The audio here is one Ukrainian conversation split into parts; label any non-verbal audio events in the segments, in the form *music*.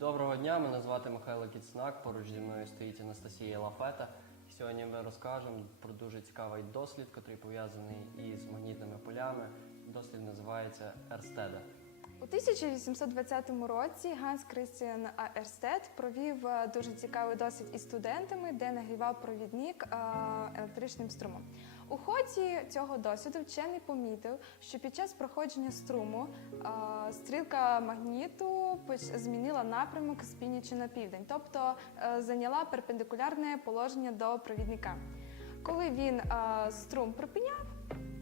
Доброго дня, мене звати Михайло Кіцнак. Поруч зі мною стоїть Анастасія Лафета. Сьогодні ми розкажемо про дуже цікавий дослід, який пов'язаний із магнітними полями. Дослід називається Ерстеда. У 1820 році Ганс Крістіан Ерстед провів е, дуже цікавий досвід із студентами, де нагрівав провідник е, електричним струмом. У ході цього досвіду вчений помітив, що під час проходження струму е, стрілка магніту змінила напрямок з півночі на південь, тобто е, зайняла перпендикулярне положення до провідника. Коли він е, струм припиняв,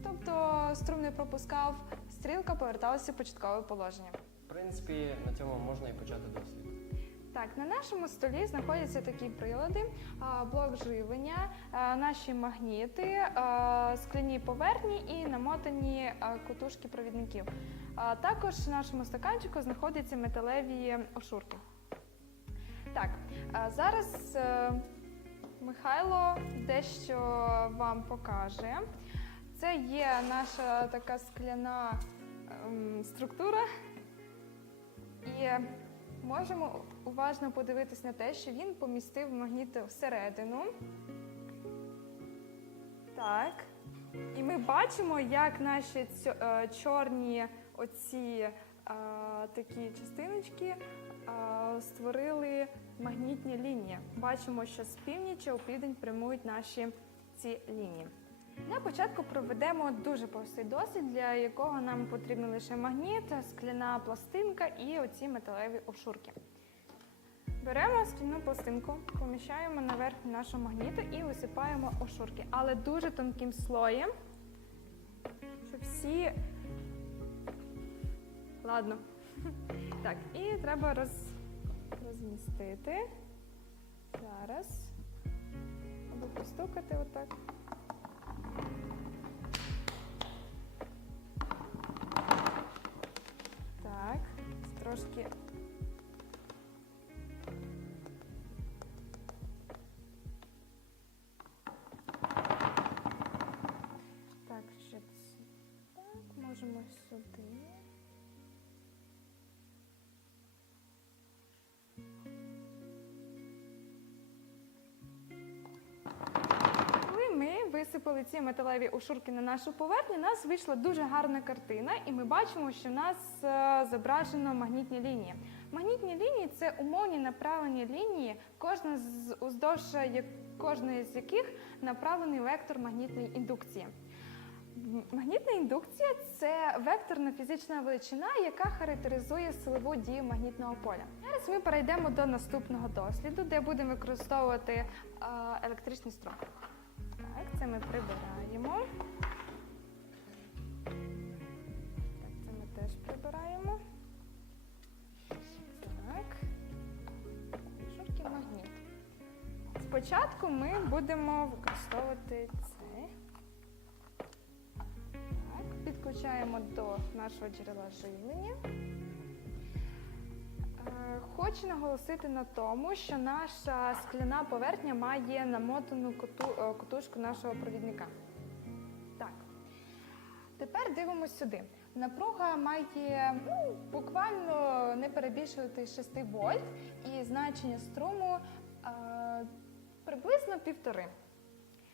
тобто струм не пропускав, стрілка поверталася в початкове положення. В принципі, на цьому можна і почати дослід. Так, на нашому столі знаходяться такі прилади: блок живлення, наші магніти, скляні поверхні і намотані кутушки провідників. Також в нашому стаканчику знаходяться металеві ошурки. Так, зараз е, Михайло дещо вам покаже. Це є наша така скляна ем, структура. І можемо уважно подивитись на те, що він помістив магніти всередину. Так. І ми бачимо, як наші е, чорні оці е, такі частиночки е, створили магнітні лінії. Бачимо, що з північі у південь прямують наші ці лінії. Для початку проведемо дуже простий дослід, для якого нам потрібен лише магніт, скляна пластинка і оці металеві ошурки. Беремо скляну пластинку, поміщаємо на верхню нашого магніту і висипаємо ошурки, але дуже тонким слоєм, щоб всі. Ладно. *laughs* Так, і треба роз... розмістити. Зараз. Або постукати отак. Трошки. Висипали ці металеві ошурки на нашу поверхню, у нас вийшла дуже гарна картина, і ми бачимо, що в нас е, зображено магнітні лінії. Магнітні лінії це умовні направлені лінії, кожна з уздовж кожної з яких направлений вектор магнітної індукції. Магнітна індукція це векторна фізична величина, яка характеризує силову дію магнітного поля. Зараз ми перейдемо до наступного досліду, де будемо використовувати е, електричний струм. Це ми прибираємо. Так, це ми теж прибираємо. Так. Шурки магніт. Спочатку ми будемо використовувати цей. Так, підключаємо до нашого джерела живлення. Хочу наголосити на тому, що наша скляна поверхня має намотану е, котушку нашого провідника. Так. Тепер дивимося сюди. Напруга має ну, буквально не перебільшувати 6 вольт і значення струму е, приблизно півтори.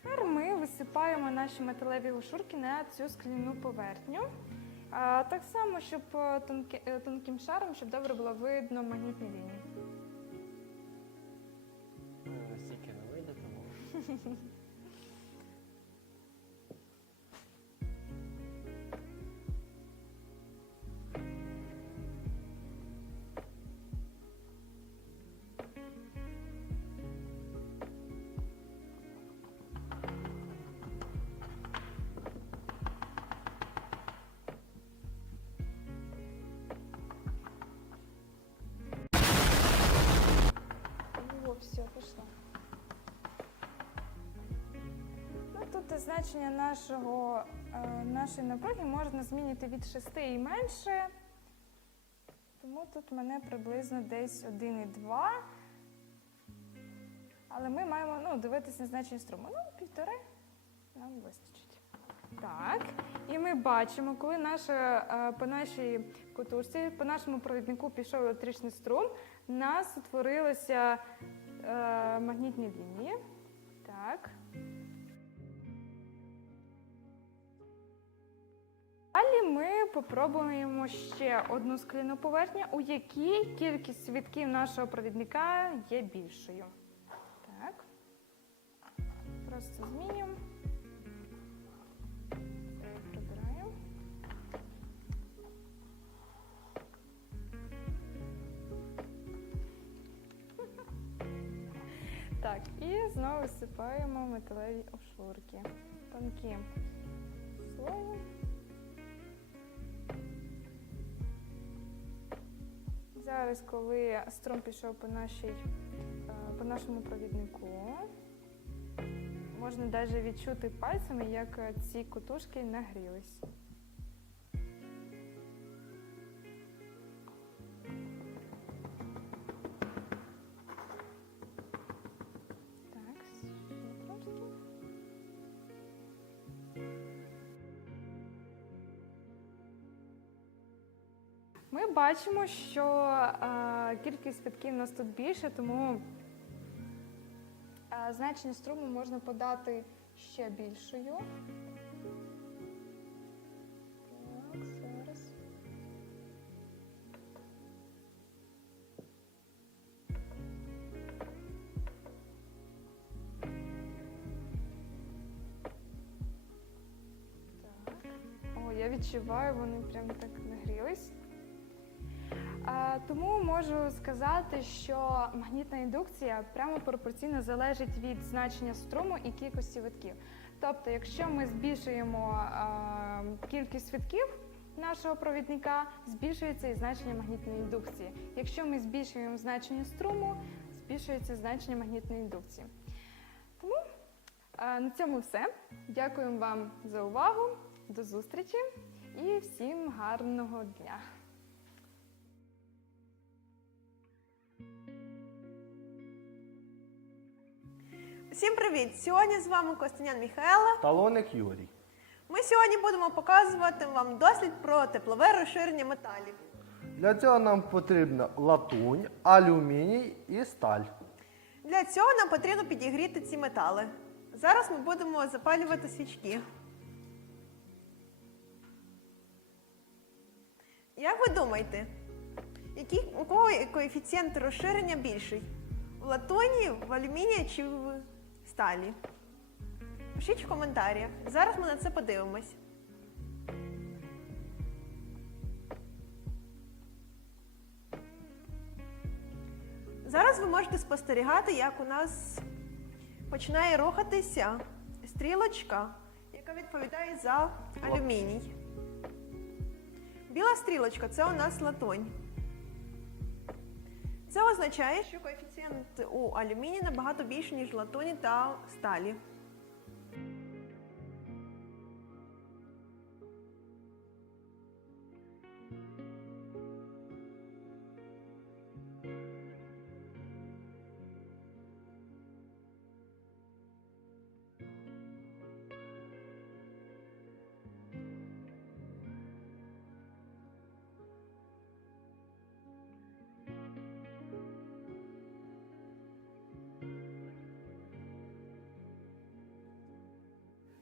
Тепер ми висипаємо наші металеві ошурки на цю скляну поверхню. А, так само, щоб тонкі, е, тонким шаром, щоб добре було видно магнітні лінії. Ну, Настільки не вийде, тому *laughs* значення нашого, е, нашої напруги можна змінити від 6 і менше. Тому тут мене приблизно десь 1,2. Але ми маємо ну, дивитися на значення струму. Ну, півтори нам вистачить. Так. І ми бачимо, коли наша, е, по нашій котушці, по нашому провіднику пішов електричний струм, у нас утворилися е, магнітні лінії. Так. Ми попробуємо ще одну скляну поверхню, у якій кількість світків нашого провідника є більшою. Так. Просто змінюємо. Так, *laughs* і знову висипаємо металеві ошурки тонким слоєм. Зараз, коли струм пішов по, нашій, е, по нашому провіднику, можна навіть відчути пальцями, як ці кутушки нагрілись. Ми бачимо, що е, кількість святків у нас тут більше, тому е, значення струму можна подати ще більшою. О, я відчуваю, вони прям так Тому можу сказати, що магнітна індукція прямо пропорційно залежить від значення струму і кількості витків. Тобто, якщо ми збільшуємо кількість витків нашого провідника, збільшується і значення магнітної індукції. Якщо ми збільшуємо значення струму, збільшується значення магнітної індукції. Тому на цьому все. Дякуємо вам за увагу. До зустрічі і всім гарного дня! Всім привіт! Сьогодні з вами Костянян Міхаела. Талоник Юрій. Ми сьогодні будемо показувати вам дослід про теплове розширення металів. Для цього нам потрібна латунь, алюміній і сталь. Для цього нам потрібно підігріти ці метали. Зараз ми будемо запалювати свічки. Як ви думаєте, який, у кого коефіцієнт розширення більший? В латуні, в алюмінії чи в сталі? Пишіть в коментарях. Зараз ми на це подивимось. Зараз ви можете спостерігати, як у нас починає рухатися стрілочка, яка відповідає за алюміній. Біла стрілочка це у нас латунь. Це означає, що коефіцієнт у алюміні набагато більший, ніж латуні та сталі.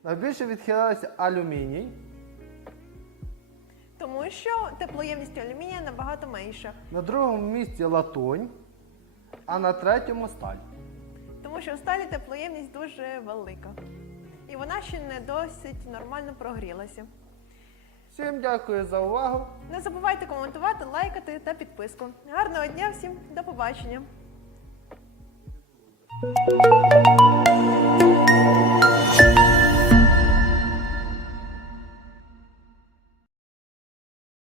Найбільше відхиляється алюміній. Тому що теплоємність алюмінія набагато менша. На другому місці латунь, а на третьому сталь. Тому що у сталі теплоємність дуже велика. І вона ще не досить нормально прогрілася. Всім дякую за увагу. Не забувайте коментувати, лайкати та підписку. Гарного дня всім, до побачення!